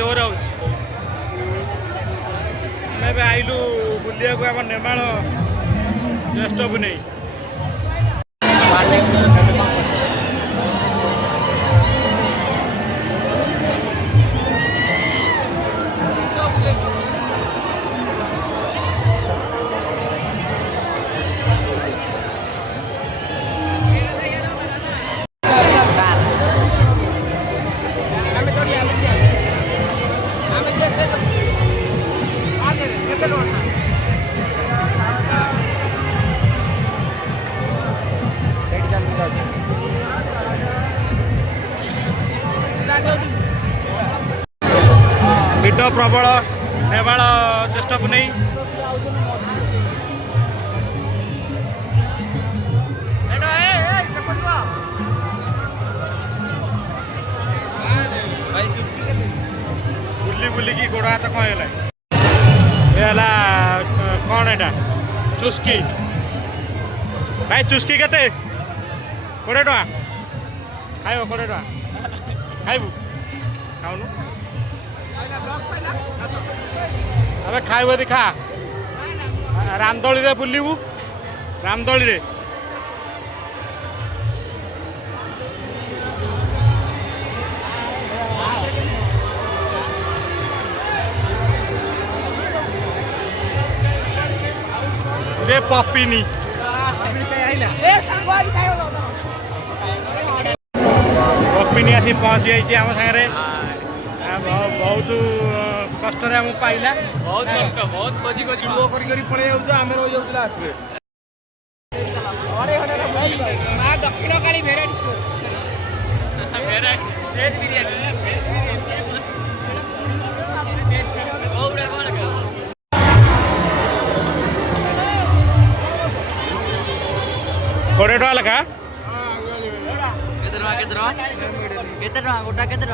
जोर आइलु बुलिया को आम नेमाल ज्येष्ठ पुनई ଭିଡ଼ ପ୍ରବଳ ନେମାଳ ଜ୍ୟେଷ୍ଠ ପୁନେଇ बुली बुलिकी गोड़ हाथ कौन है कौन एटा चुस्की भाई चुस्की केते 20 टका खाइब 20 टका खाइबू खाऊनु अबे खाइब यदि खा रामदोली रे बुलिबू रामदोली रे रे पपिनी पपिनी आसी पहुँची जाइए आम सागरे बहुत कष्ट पाइला बहुत कष्ट बहुत खोजी खोजी कर पड़े आम रही जाऊला आसवे दक्षिण काली भेराइटी स्टोर भेज बिरयानी कोड़े टका लगा गोटा केते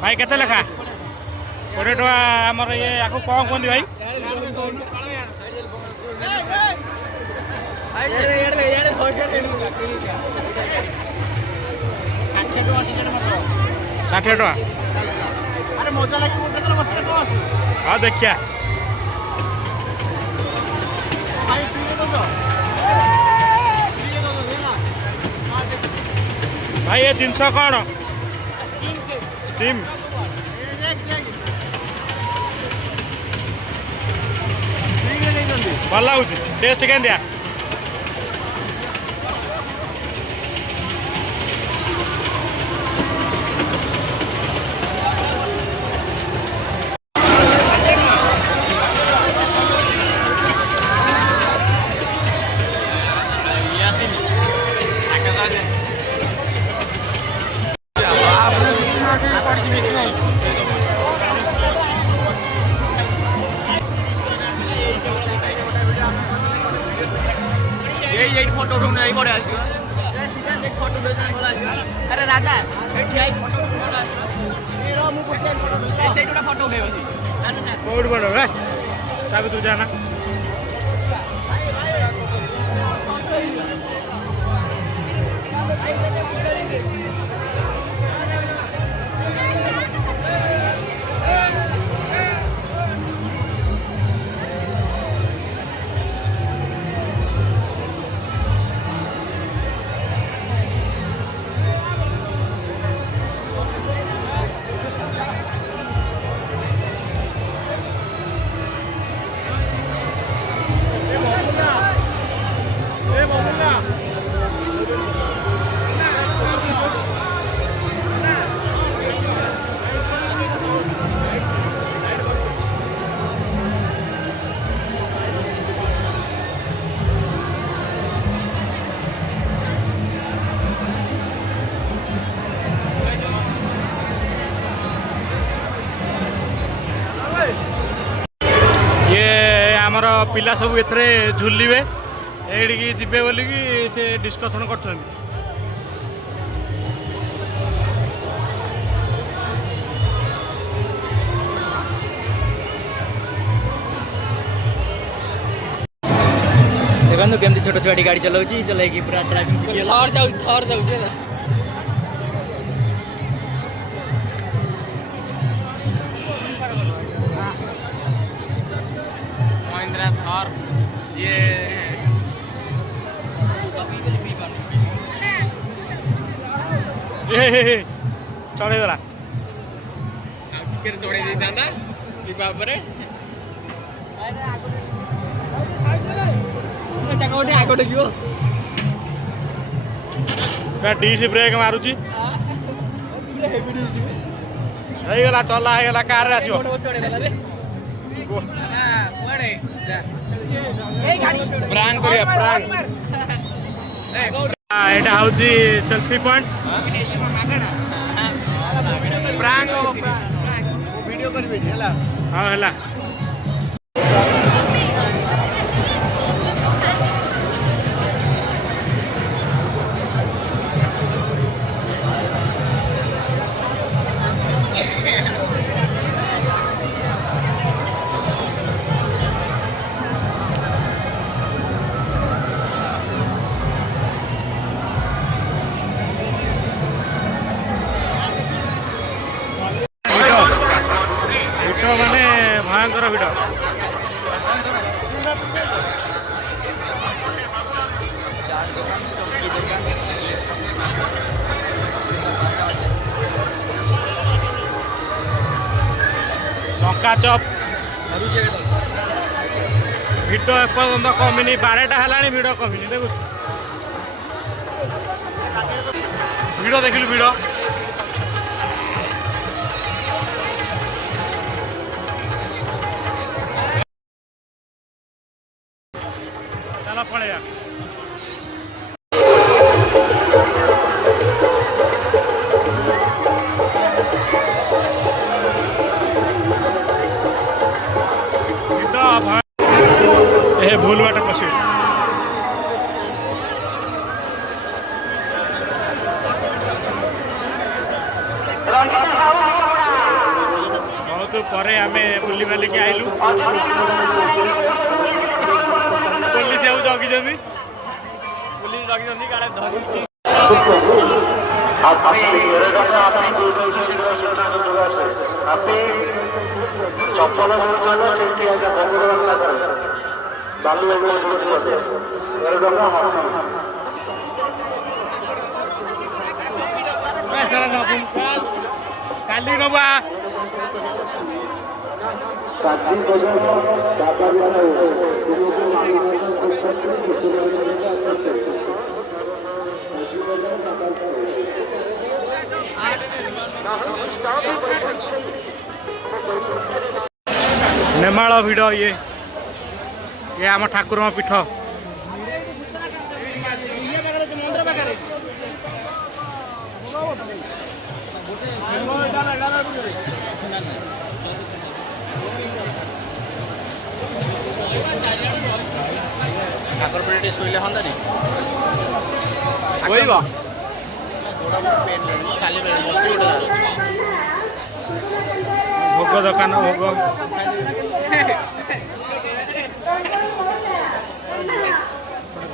भाई केते लेखा 20 टका आमर ये आपको कौन कहते भाई 60 टका अरे मजा लगे गोटे थर बस हाँ देखिया भाई ये जिनस कौन स्टीम भल लगुच टेस्ट के फोटो नहीं पड़े फोटो अरे राजा फोटो कौट बड़ तब तू जाना आमर पिला सब एथरे झुलिबे एडिकी जिबे बोलिकी से डिस्कशन करछन देखो केमती छोट छुआ गाड़ी चलाऊँ चलैकी पूरा ड्राइविंग थर जाऊँ मेरा थर ये ଚଢ଼େଇଦେଲା ଟିକେ ଚଢ଼େଇ ଦେଇଥାନ୍ତା ଯିବା ପରେ ଆଗଟେ ଯିବ ଡିସ୍ ବ୍ରେକ୍ ମାରୁଛି ହେଇଗଲା ଚଲା ହେଇଗଲା କାରରେ ଆସିବ ପ୍ରାଙ୍କ୍ କରିବା ପ୍ରାଙ୍କ୍ ଏଇଟା ହଉଛି ସେଲ୍ଫି ପଏଣ୍ଟ ପ୍ରାଙ୍କ୍ ହବ ଭିଡ଼ିଓ କରିବି ହେଲା ହଁ ହେଲା ମାନେ ଭୟଙ୍କର ଭିଡ଼ ଲଙ୍କା ଚପ୍ ଭିଡ଼ ଏପର୍ଯ୍ୟନ୍ତ କମିନି 12ଟା ହେଲାଣି ଭିଡ଼ କମିନି ଦେଖୁଛୁ ଭିଡ଼ ଦେଖିଲୁ ଭିଡ଼ ଚାଲ ପଳେଇବା ए भूल बाटे पशु बहुत परे आम बुली बालिकी आइलु पुलिस आउ जगी पुलिस ଜଗିଛନ୍ତି କାଳେ ଧରି ଚପଲ ସେଠି ଆଜ୍ଞା ବାଲୁ କାଲି ନବା ନେମାଳ ଭିଡ଼ ଇଏ ଆମ ଠାକୁରଙ୍କ ପୀଠ ଠାକୁର ପିଢ଼ି ଟିକେ ଶୋଇଲେ ହନ୍ତାନି କହିବ ଚାଲିବେ ବସି ଗୋଟେ ଭୋଗ ଦୋକାନ ଭୋଗ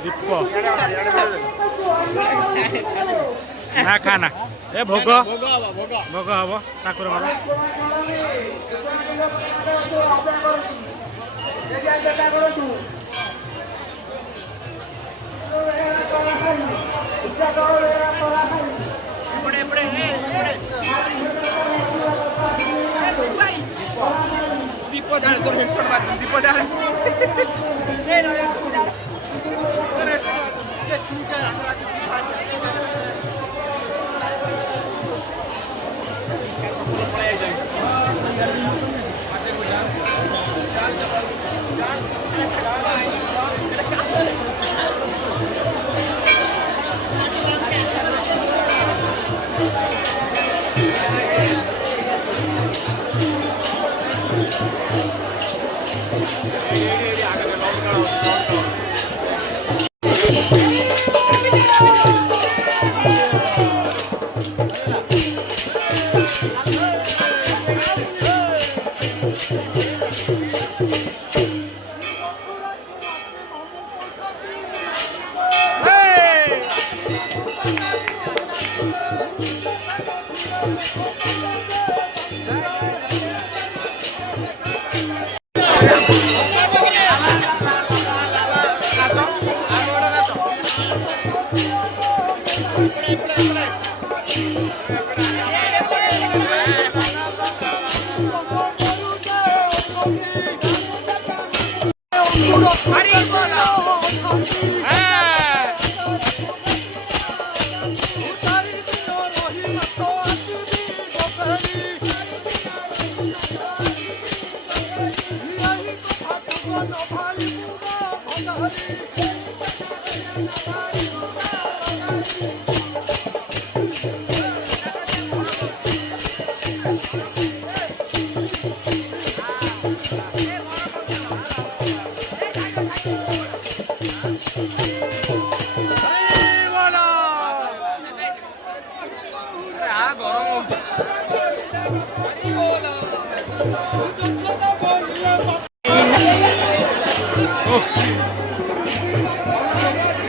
ଦୀପ ନା ଖାନା ଏ ଭୋଗ ଭୋଗ ହବ ଠାକୁରଙ୍କର ଦୀପ ଜାଳେ ତୋର ହେଡସଟ୍ ମାରି ଦୀପ ଜାଳେ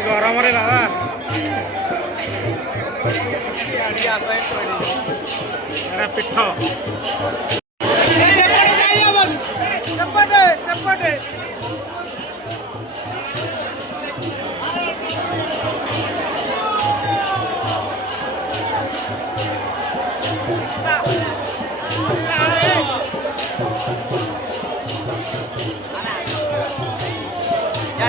ଗରମରେ ବାବା ଏରା ପିଠ Ya,